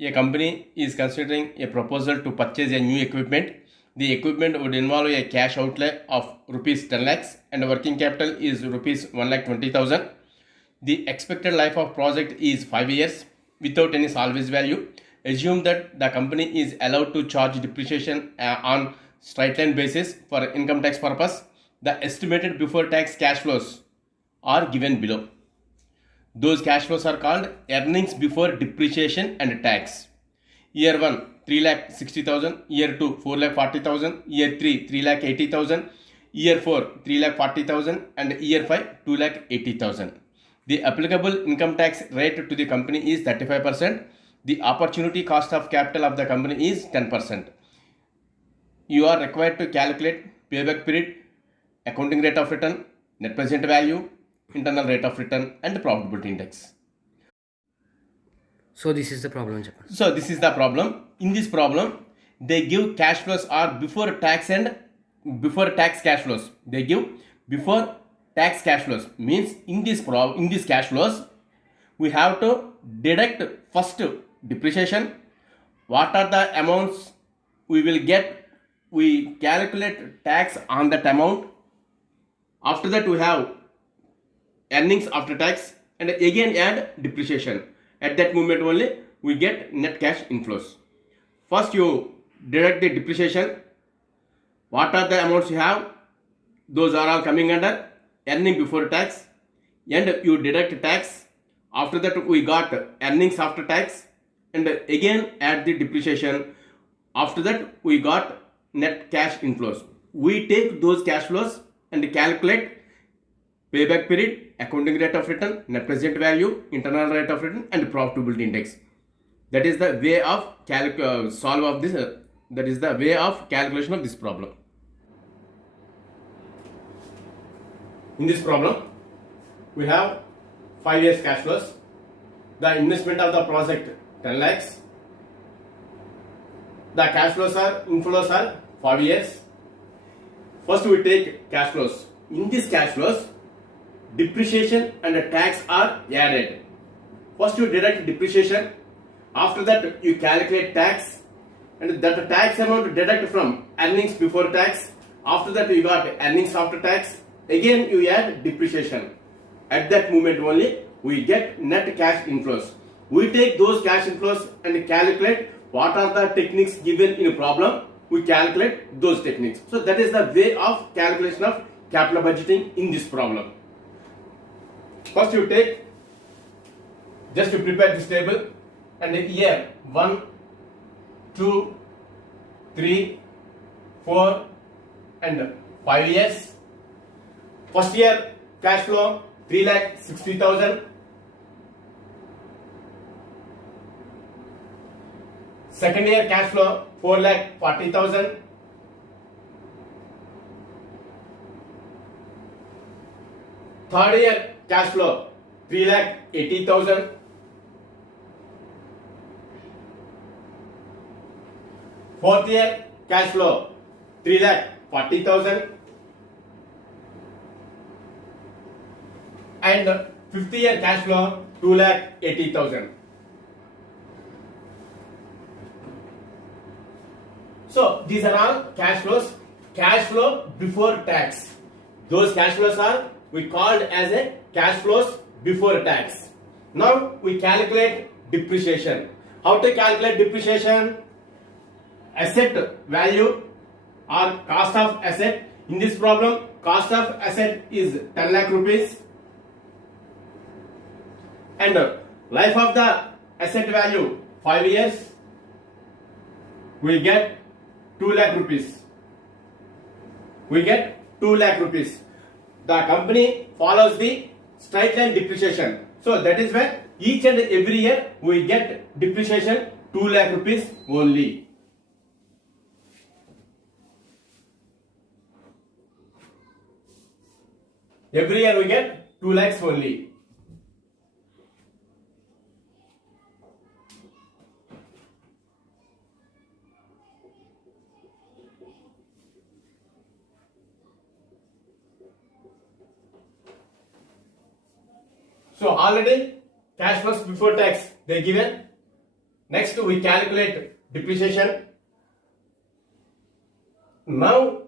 a company is considering a proposal to purchase a new equipment. The equipment would involve a cash outlay of rupees 10 lakhs and working capital is rupees 1,20,000. The expected life of project is 5 years without any salvage value. Assume that the company is allowed to charge depreciation on straight line basis for income tax purpose. The estimated before tax cash flows are given below. Those cash flows are called earnings before depreciation and tax. Year 1 3,60,000, year 2 4,40,000, year 3 3,80,000, year 4 3,40,000 and year 5 2,80,000. The applicable income tax rate to the company is 35%. The opportunity cost of capital of the company is 10%. You are required to calculate payback period, accounting rate of return, net present value, internal rate of return and profitability index. So this is the problem, Japan. So this is the problem. In this problem, they give cash flows are before tax and before tax cash flows. They give before tax cash flows. Means in this cash flows, we have to deduct first depreciation. What are the amounts we will get? We calculate tax on that amount. After that, we have earnings after tax and again add depreciation. At that moment only we get net cash inflows. First you deduct the depreciation. What are the amounts you have? Those are all coming under earning before tax and you deduct tax. After that we got earnings after tax and again add the depreciation. After that we got net cash inflows. We take those cash flows and calculate payback period, accounting rate of return, net present value, internal rate of return and profitability index. That is the way of solve of this. That is the way of calculation of this problem. In this problem, we have 5 years cash flows. The investment of the project 10 lakhs. The cash flows are inflows are 5 years. First we take cash flows. In this cash flows, depreciation and tax are added. First you deduct depreciation. After that you calculate tax and that tax amount deduct from earnings before tax. After that you got earnings after tax. Again you add depreciation. At that moment only we get net cash inflows. We take those cash inflows and calculate what are the techniques given in a problem. We calculate those techniques. So that is the way of calculation of capital budgeting in this problem. First you take, just to prepare this table, and year 1, 2, 3, 4 and 5 years. First year cash flow 3,60,000. Second year cash flow 4,40,000. Third year cash flow 3,80,000. Fourth year cash flow 3,40,000. And fifth year cash flow 2,80,000. So these are all cash flows. Cash flow before tax. Those cash flows are we called as a cash flows before tax. Now we calculate depreciation. How to calculate depreciation? Asset value or cost of asset. In this problem, cost of asset is 10 lakh rupees and life of the asset value 5 years. We get 2 lakh rupees. We get 2 lakh rupees. The company follows the straight line depreciation. So that is why each and every year we get depreciation 2 lakh rupees only. Every year we get 2 lakhs only. So already cash flows before tax they given Next, we calculate depreciation. Now,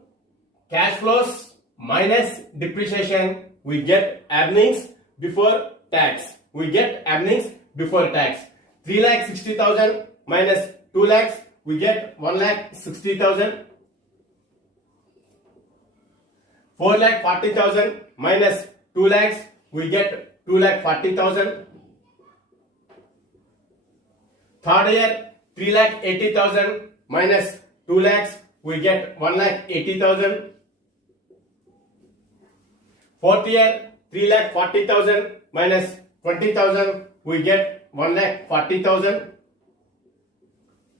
cash flows minus depreciation, we get earnings before tax. We get earnings before tax. 3,60,000 minus 2 lakhs, we get 1,60,000. 4,40,000 minus 2 lakhs, we get 2,40,000. Third year, 3,80,000 minus 2 lakhs, we get 1,80,000. Fourth year, 3,40,000 minus 20,000, we get 1,40,000.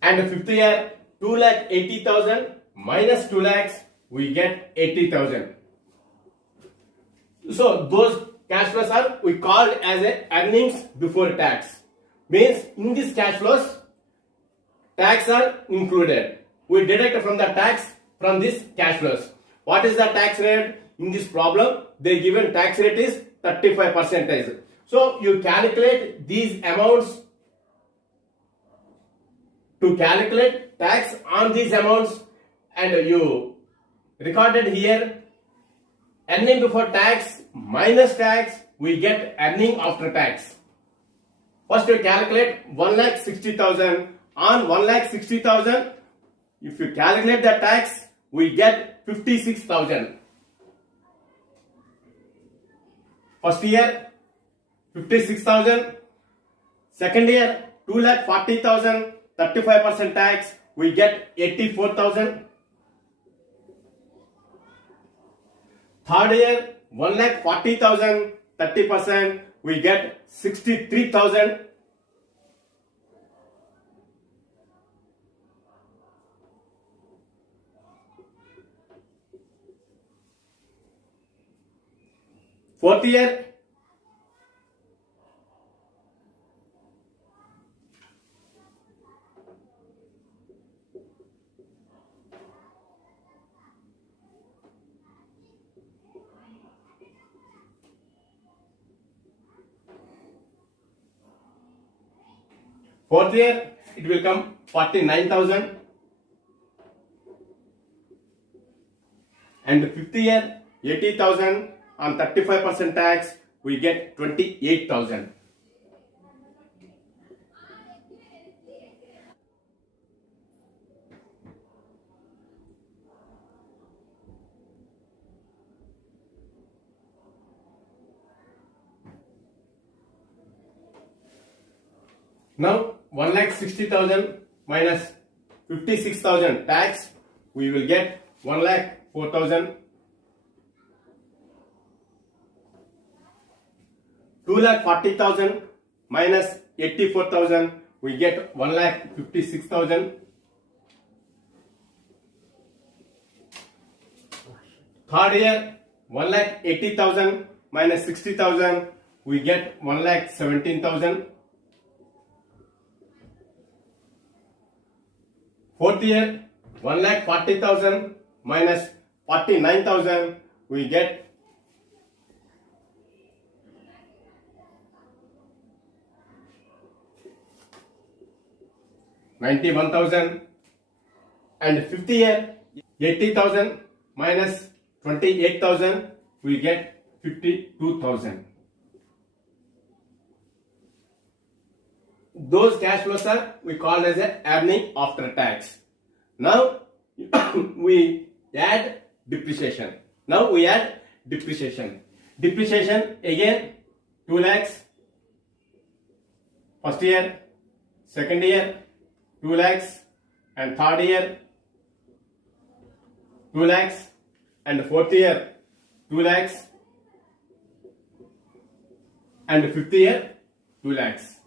And fifth year, 2,80,000 minus 2 lakhs, we get 80,000. So those cash flows are we called as a earnings before tax. Means in these cash flows, tax are included. We deduct from the tax from this cash flows. What is the tax rate? In this problem, the given tax rate is 35%. So you calculate these amounts to calculate tax on these amounts, and you recorded here earning before tax minus tax, we get earning after tax. First we calculate 1,60,000. On 1,60,000, if you calculate the tax, we get 56,000. First year, 56,000. Second year, 2,40,000, 35% tax, we get 84,000. Third year, 1,40,000, 30%, we get 63,000. Fourth year, it will come 49,000. And fifth year, 80,000. On 35% tax, we get 28,000. Now 1,60,000 minus 56,000 tax, we will get 1,04,000. 2,40,000 minus 84,000, we get 1,56,000. Third year, 1,80,000 minus 60,000, we get 1,17,000. Fourth year, 1,40,000 minus 49,000, we get 91,000. And fifth year, 80,000 minus 28,000, we get 52,000. Those cash flows are we call as a earning after tax. Now we add depreciation. Depreciation again 2 lakhs. First year, second year 2 lakhs, and third year 2 lakhs, and fourth year 2 lakhs, and fifth year 2 lakhs.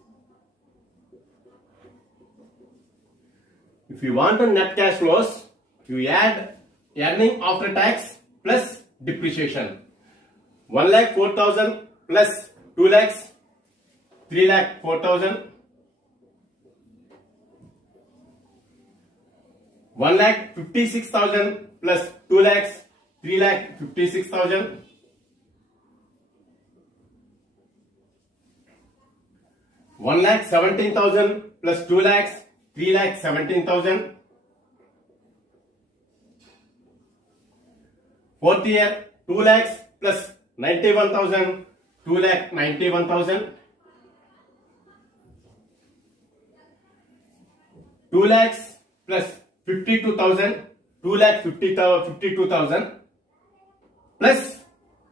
If you want to net cash flows, you add earning after tax plus depreciation. 1,04,000 plus 2 lakhs, 3,04,000. 1,56,000 plus 2 lakhs, 3,56,000. 1,17,000 plus 2 lakhs, 3 lakh 17,000. Fourth year, 2 lakhs plus 91,000, 2 lakh 91,000. 2 lakhs plus 52,000, 2 lakh 52,000 plus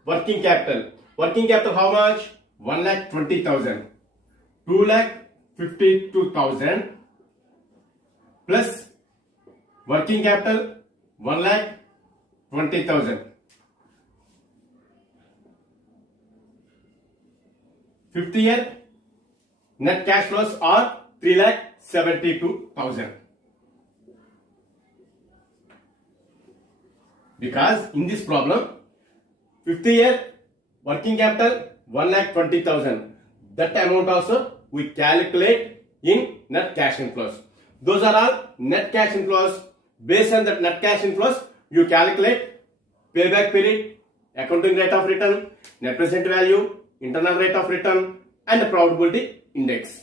working capital. Working capital how much? 1 lakh 20,000. 2 lakh 52,000 plus working capital 1 lakh 20,000. Fifth year, net cash flows are 3 lakh 72,000. Because in this problem, fifth year working capital 1 lakh 20,000. That amount also we calculate in net cash inflows. Those are all net cash inflows. Based on that net cash inflows, you calculate payback period, accounting rate of return, net present value, internal rate of return, and the probability index.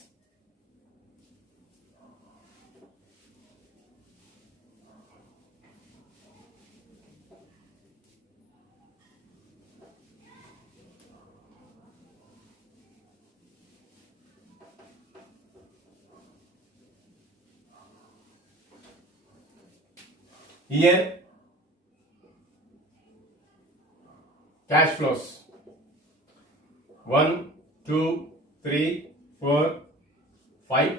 Here, cash flows 1, 2, 3, 4, 5.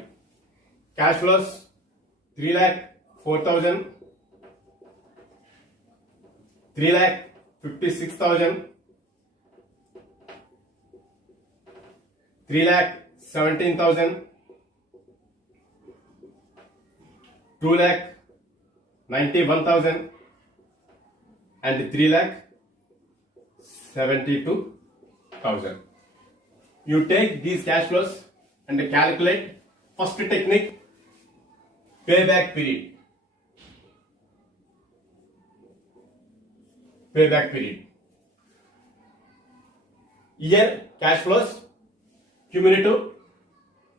Cash flows 3 lakh 4,000, 3 lakh 56,000, 3 lakh 17,000, 2 lakh 91,000 and 3 lakh 72,000. You take these cash flows and calculate. First technique, payback period. Payback period. Year cash flows, cumulative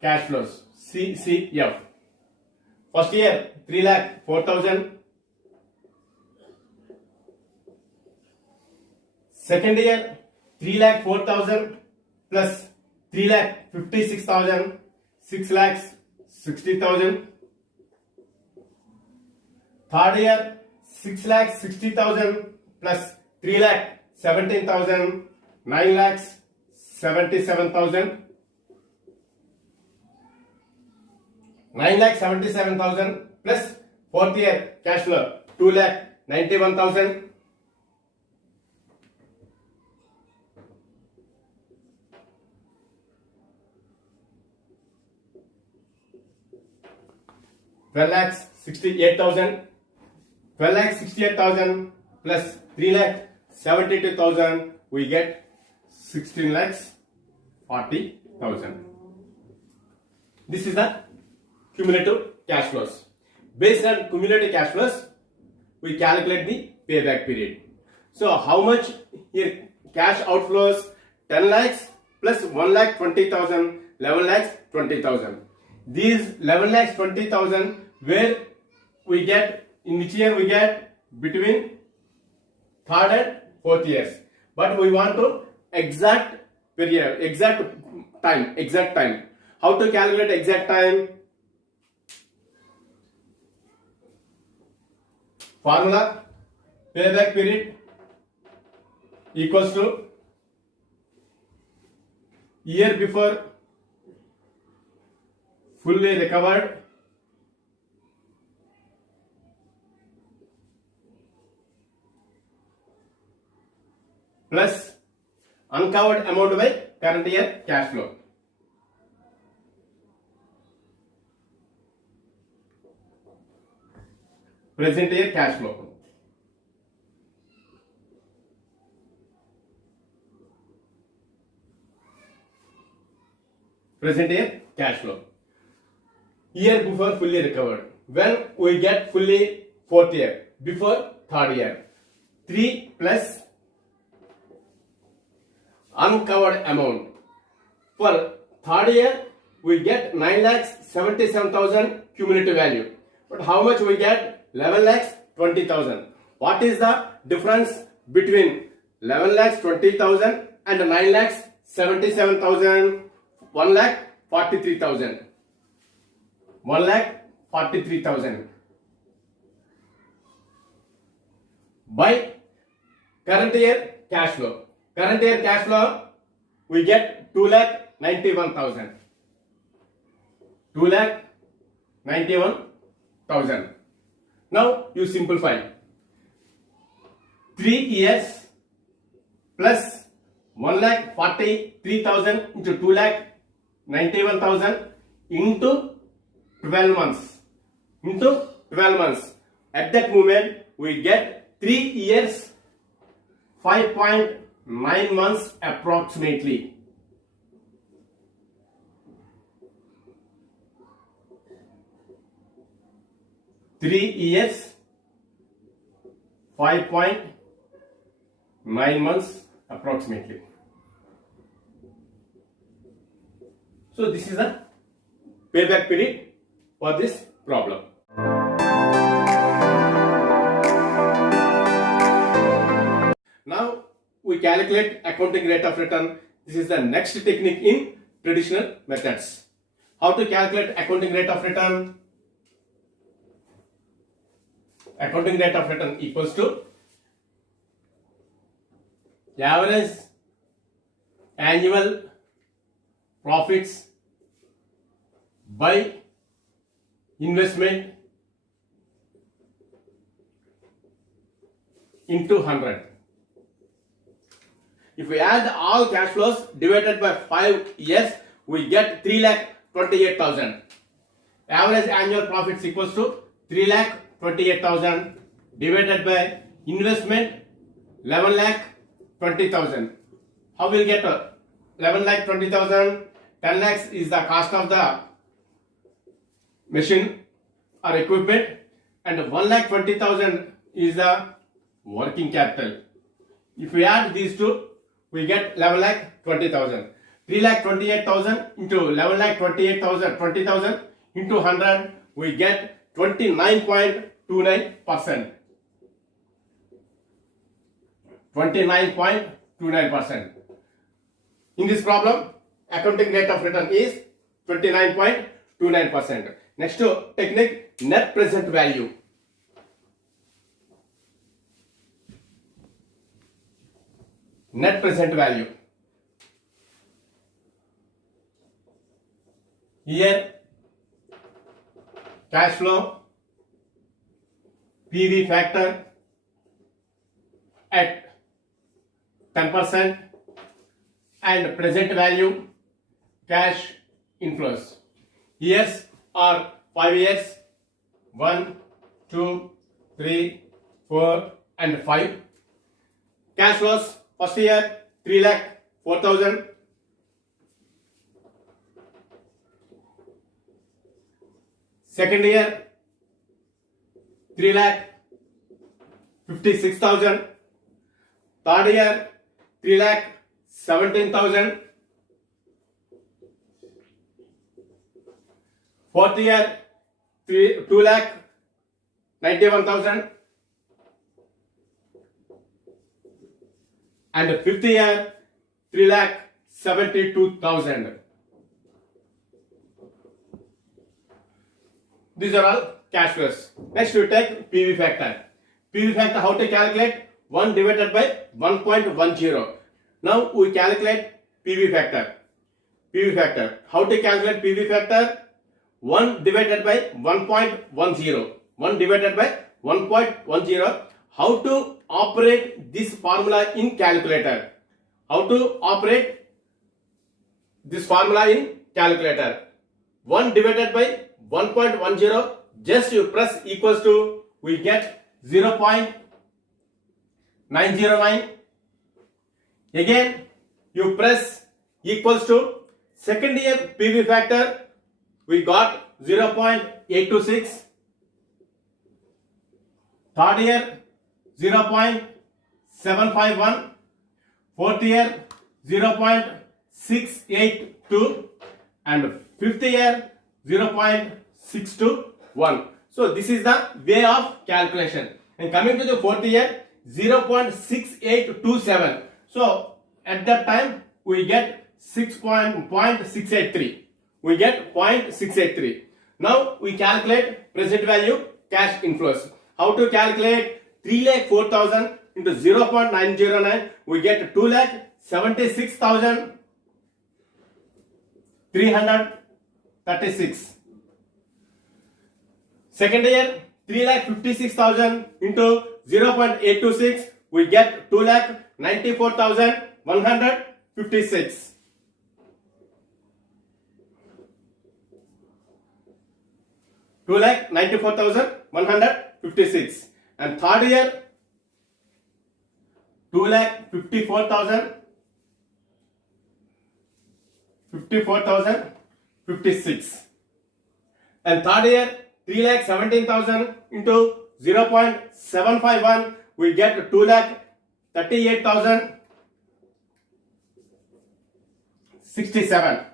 cash flows, CCF. First year 3 lakh 4,000. Second year 3 lakh 4,000 plus 3 lakh 56,000, 6 lakhs 60,000. Third year 6 lakh 60,000 plus 3 lakh 17,000, 9 lakhs 77,000. 9 lakh 77,000 plus fourth year cash flow 2 lakh 91,000. Twelve lakhs 68,000. 12 lakh 68,000 plus 3 lakh 72,000. We get 16 lakhs 40,000. This is the cumulative cash flows. Based on cumulative cash flows, we calculate the payback period. So how much here cash outflows? 10 lakhs plus 1 lakh 20,000, 11 lakhs 20,000. These 11 lakhs 20,000 where we get, in which year we get? Between third and fourth years. But we want to exact period, exact time. How to calculate exact time? Formula, payback period equals to year before fully recovered plus uncovered amount by current year cash flow. Present year cash flow. Present year cash flow. Year before fully recovered. When we get fully fourth year, before third year. 3 plus uncovered amount. For third year, we get 9,77,000 cumulative value. But how much we get? 11,20,000. What is the difference between 11,20,000 and 9,77,000? 1,43,000. 1,43,000. By current year cash flow. Current year cash flow, we get 2,91,000. 2,91,000. Now you simplify. 3 years plus 1,43,000 into 2,91,000 into 12 months. Into 12 months. At that moment, we get 3 years, 5.9 months approximately. Three years, 5.9 months approximately. So this is the payback period for this problem. Now we calculate accounting rate of return. This is the next technique in traditional methods. How to calculate accounting rate of return? Accounting rate of return equals to average annual profits by investment into 100. If we add all cash flows divided by 5 years, we get 3,28,000. Average annual profits equals to 3,28,000 divided by investment 11,20,000. How will get 11,20,000? 10 lakhs is the cost of the machine or equipment, and 1,20,000 is the working capital. If we add these two, we get 11,20,000. 3,28,000 into 11,28,000, 20,000 into 100, we get 29.29%. 29.29%. In this problem, accounting rate of return is 29.29%. Next technique, net present value. Net present value. Here, cash flow, PV factor at 10% and present value cash inflows. Years are 5 years, 1, 2, 3, 4 and 5. Cash flows, first year 3,04,000. Second year 3,56,000. Third year 3,17,000. Fourth year 2,91,000. And fifth year 3,72,000. These are all cash flows. Next we take PV factor. PV factor, how to calculate? 1 divided by 1.10. Now we calculate PV factor. PV factor. How to calculate PV factor? 1 divided by 1.10. 1 divided by 1.10. How to operate this formula in calculator? How to operate this formula in calculator? 1 divided by 1.10, just you press equals to, we get 0.909. Again you press equals to, second year PV factor we got 0.826, third year 0.751, fourth year 0.682 and Fifth year 0.621. So this is the way of calculation. And coming to the fourth year 0.6827. So at that time we get 6.683. We get 0.683. Now we calculate present value cash inflows. How to calculate? 3,04,000 into 0.909, we get 2,76,336. Second year 3,56,000 into 0.826, we get 2,94,156. Two lakh 94,156. And third year 2,54,056. And third year 3,17,000 into 0.751, we get 2,38,067.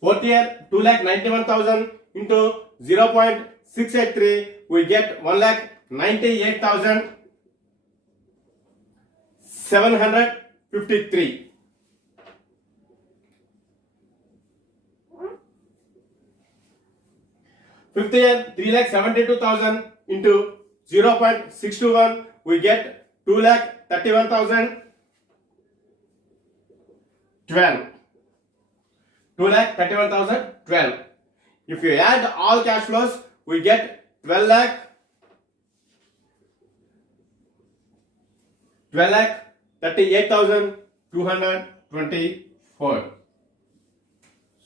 Fourth year 2,91,000 into 0.683, we get 1,98,753. Fifth year 3,72,000 into 0.621, we get 2,31,012. 2,31,012. If you add all cash flows, we get 12,38,224.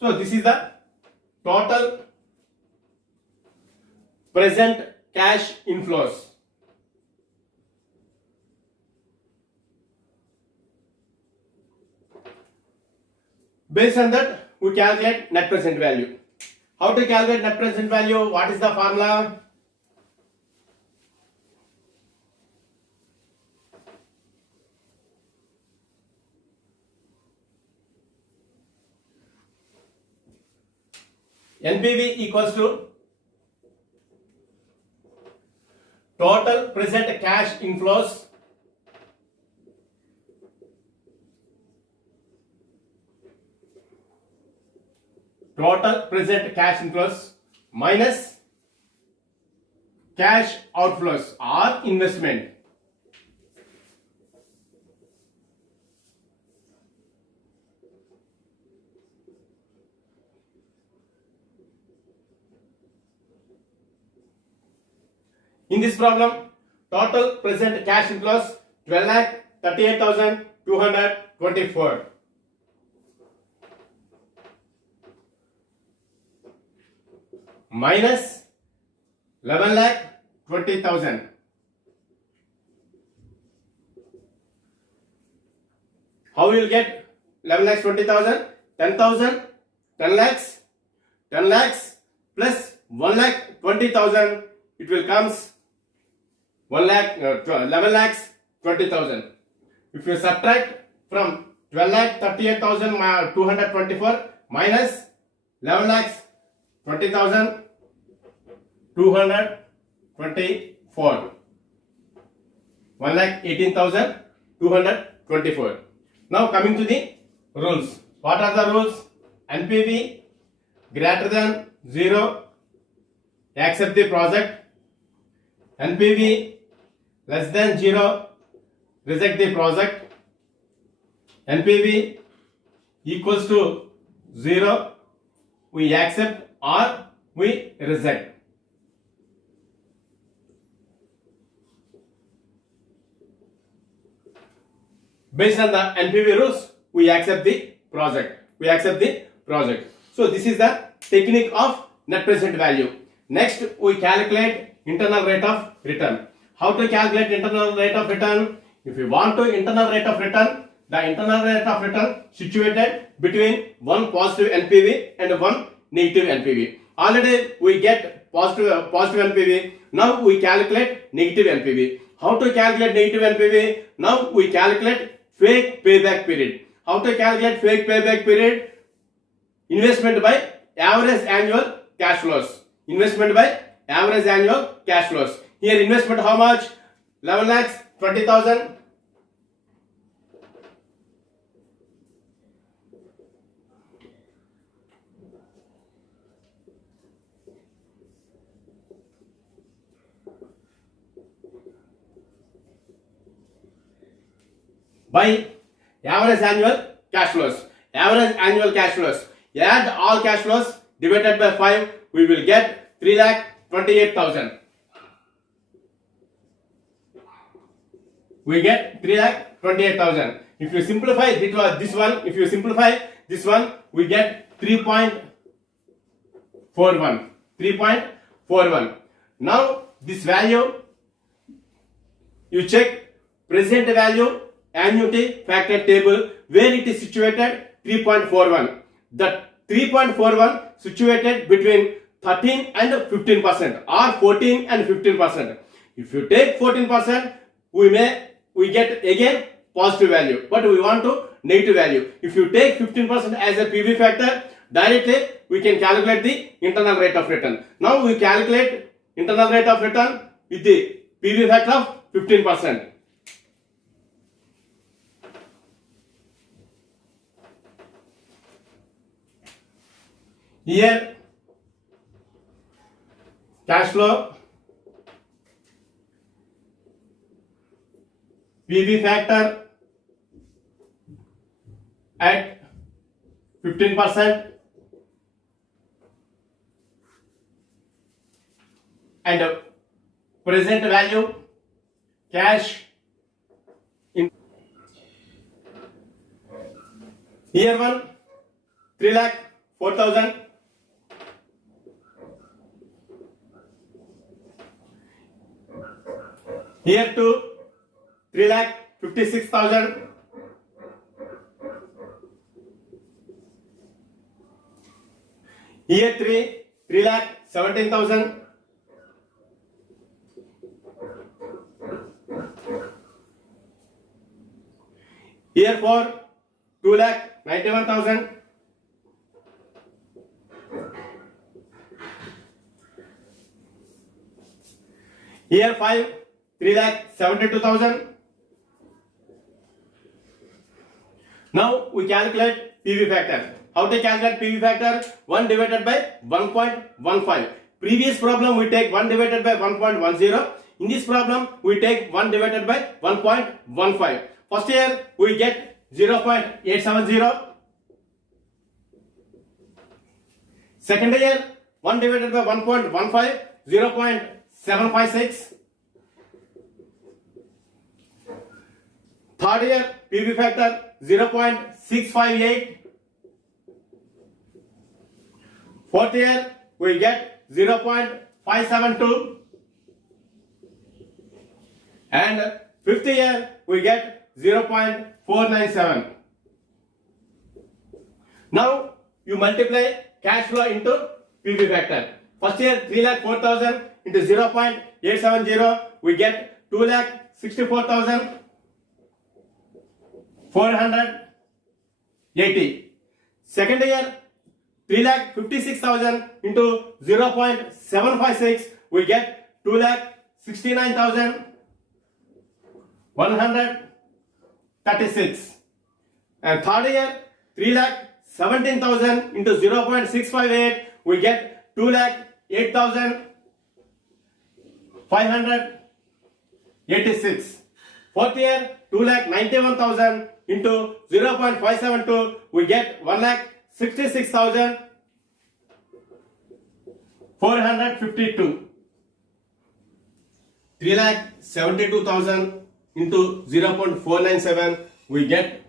So this is the total present cash inflows. Based on that, we calculate net present value. How to calculate net present value? What is the formula? NPV equals to total present cash inflows minus cash outflows or investment. In this problem, total present cash inflows 12,38,224. Minus 11,20,000. How you will get 11,20,000? 10,000, 10 lakhs, 10 lakhs plus 1,20,000. It will comes 11 lakhs 20,000. If you subtract from 12,38,224 minus 11 lakhs 20,000, 224, 1,18,224. Now coming to the rules. What are the rules? NPV greater than 0, accept the project. NPV less than 0, reject the project. NPV equals to 0, we accept or we reject. Based on the NPV rules, we accept the project. So this is the technique of net present value. Next, we calculate internal rate of return. How to calculate internal rate of return? If you want to internal rate of return, the internal rate of return situated between one positive NPV and one negative NPV. Already we get positive NPV. Now we calculate negative NPV. How to calculate negative NPV? Now we calculate fake payback period. How to calculate fake payback period? investment by average annual cash flows. Investment by average annual cash flows. Here investment how much? 11 lakhs 20,000. By average annual cash flows. Average annual cash flows. Add all cash flows divided by 5, we will get 3,28,000. We get 3,28,000. If you simplify this one, if you simplify this one, we get 3.41. 3.41. Now this value, you check present value annuity factor table where it is situated 3.41. The 3.41 situated between 13 and 15% or 14 and 15%. If you take 14%, we get again positive value, but we want to negative value. If you take 15% as a PV factor, directly we can calculate the internal rate of return. Now we calculate internal rate of return with the PV factor of 15%. Here cash flow PV factor at 15% and present value cash in here one 3,04,000. Here 2 3,56,000. Here 3,17,000. Here 4 2,91,000. Here 5 3,72,000. Now we calculate PV factor. How to calculate PV factor? 1 divided by 1.15. Previous problem we take 1 divided by 1.10. In this problem we take 1 divided by 1.15. First here we get 0.870. Second year 1 divided by 1.15, 0.756. Third year PV factor 0.658. Fourth year we get 0.572. And fifth year we get 0.497. Now you multiply cash flow into PV factor. First year 3,04,000 into 0.870, we get 2,64,480. Second year 3,56,000 into 0.756, we get 2,69,136. And third year 3,17,000 into 0.658, we get 2,08,586. Fourth year 2,91,000 into 0.572, we get 1,66,452. 3,72,000 into 0.497, we get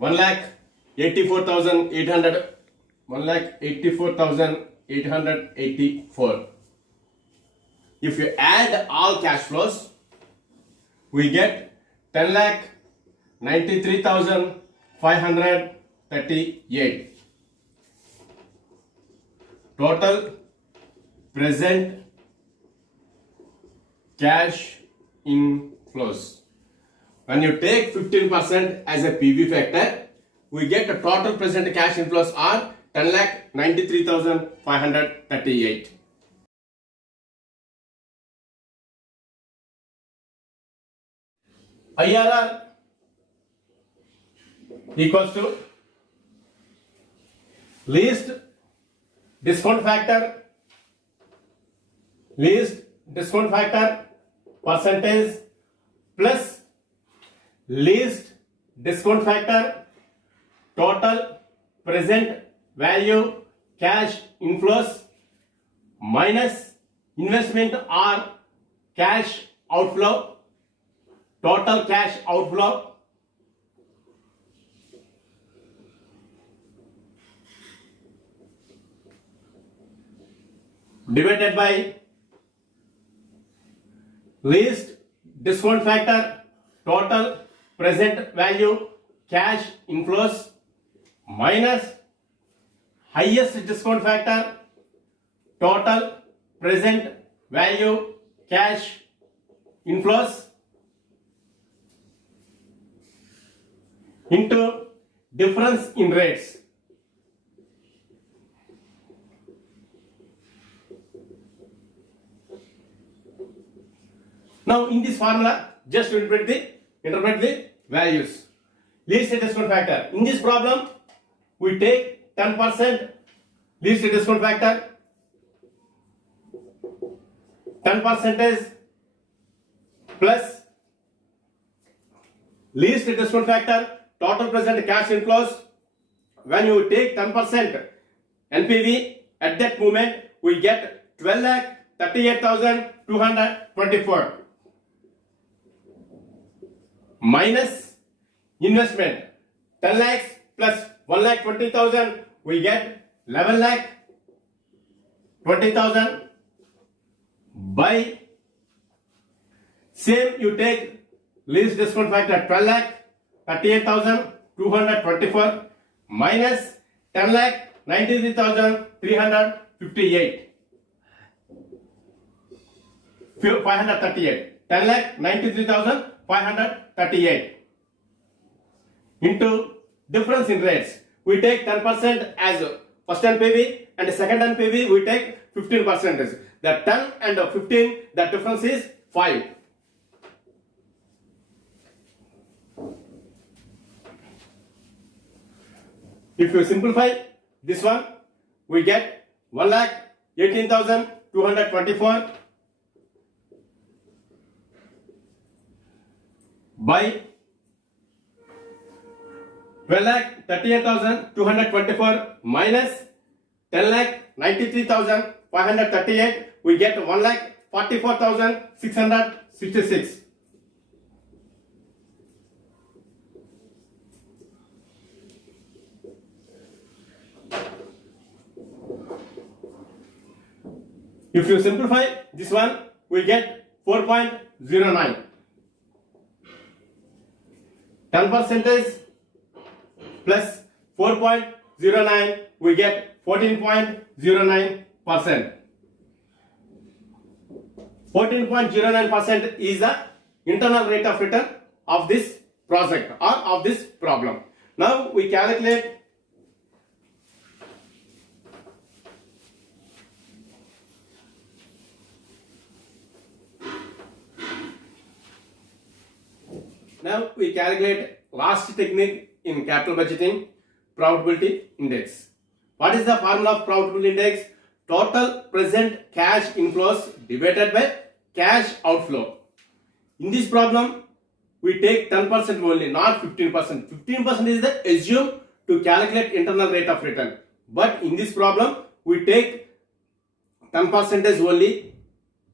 1,84,800. 1,84,884. If you add all cash flows, we get 10,93,538. Total present cash inflows. When you take 15% as a PV factor, we get the total present cash inflows are 10,93,538. IRR equals to least discount factor percentage plus least discount factor total present value cash inflows minus investment or cash outflow total cash outflow divided by least discount factor total present value cash inflows minus highest discount factor total present value cash inflows into difference in rates. Now in this formula, just interpret the values. Least discount factor. In this problem, we take 10% least discount factor, 10% plus least discount factor total present cash inflows. When you take 10% NPV, at that moment we get 12,38,224 minus investment 10 lakhs plus 1,20,000 we get 11,20,000 by same you take least discount factor 12,38,224 minus 10,93,358 538 10,93,538 into difference in rates. We take 10% as first NPV and second NPV we take 15%. The 10 and 15, the difference is 5. If you simplify this one, we get 1,18,224 by 12,38,224 minus 10,93,538, we get 1,44,666. If you simplify this one, we get 4.09. 10% plus 4.09, we get 14.09%. 14.09% is the internal rate of return of this project or of this problem. Now we calculate last technique in capital budgeting, profitability index. What is the formula of profitability index? Total present cash inflows divided by cash outflow. In this problem, we take 10% only, not 15%. 15% is the assumed to calculate internal rate of return. But in this problem, we take 10% only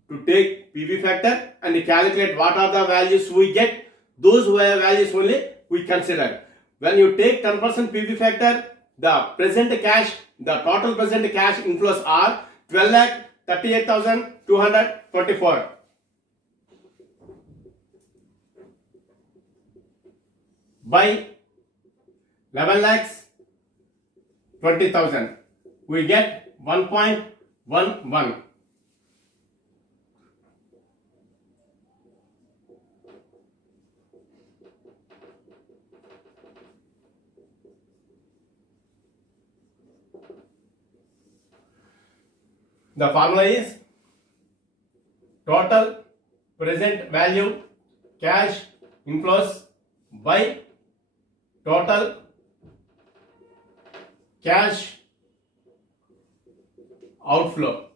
to take PV factor and calculate what are the values we get. Those values only we consider. When you take 10% PV factor, the total present cash inflows are 12,38,224 by 11,20,000. We get 1.11. The formula is total present value cash inflows by total cash outflow.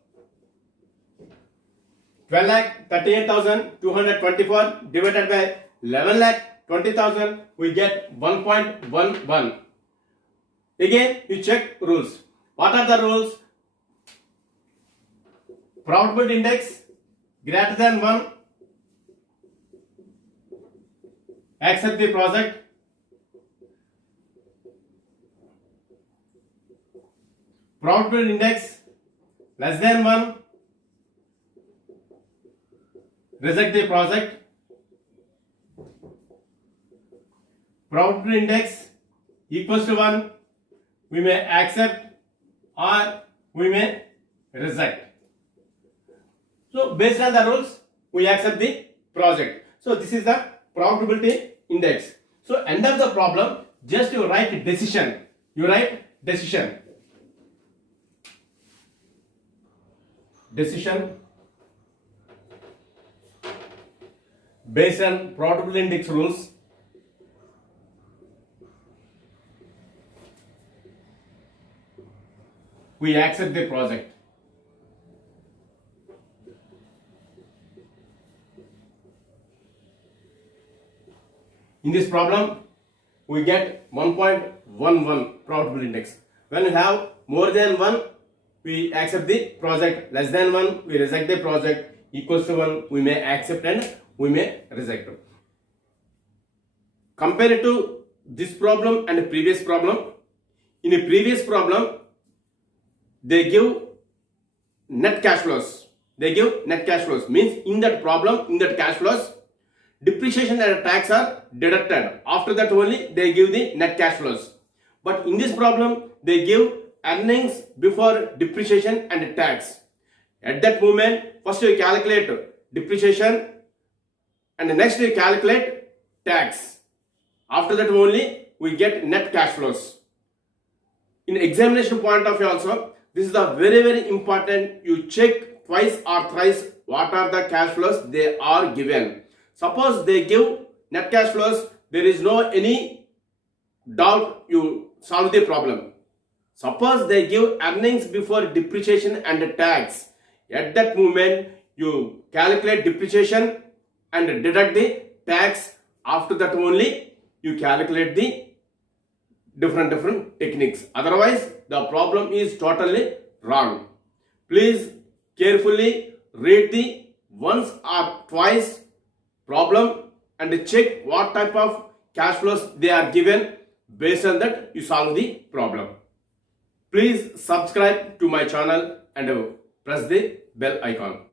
12,38,224 divided by 11,20,000, we get 1.11. Again, you check rules. What are the rules? Profitability index greater than 1, accept the project. Profitability index less than 1, reject the project. Profitability index equals to 1, we may accept or we may reject. So based on the rules, we accept the project. So this is the profitability index. So end of the problem, just you write decision. You write decision. Decision based on profitability index rules. We accept the project. In this problem, we get 1.11 profitability index. When we have more than 1, we accept the project. Less than 1, we reject the project. Equals to 1, we may accept and we may reject. Compared to this problem and the previous problem, in a previous problem, they give net cash flows. They give net cash flows. Means in that problem, in that cash flows, depreciation and tax are deducted. After that only they give the net cash flows. But in this problem, they give earnings before depreciation and tax. At that moment, first you calculate depreciation and next you calculate tax. After that only we get net cash flows. In examination point of view also, this is the very important. You check twice or thrice what are the cash flows they are given. Suppose they give net cash flows, there is no any doubt, you solve the problem. Suppose they give earnings before depreciation and tax. At that moment, you calculate depreciation and deduct the tax. After that only you calculate the different techniques. Otherwise, the problem is totally wrong. Please carefully read the once or twice problem and check what type of cash flows they are given. Based on that, you solve the problem. Please subscribe to my channel and press the bell icon.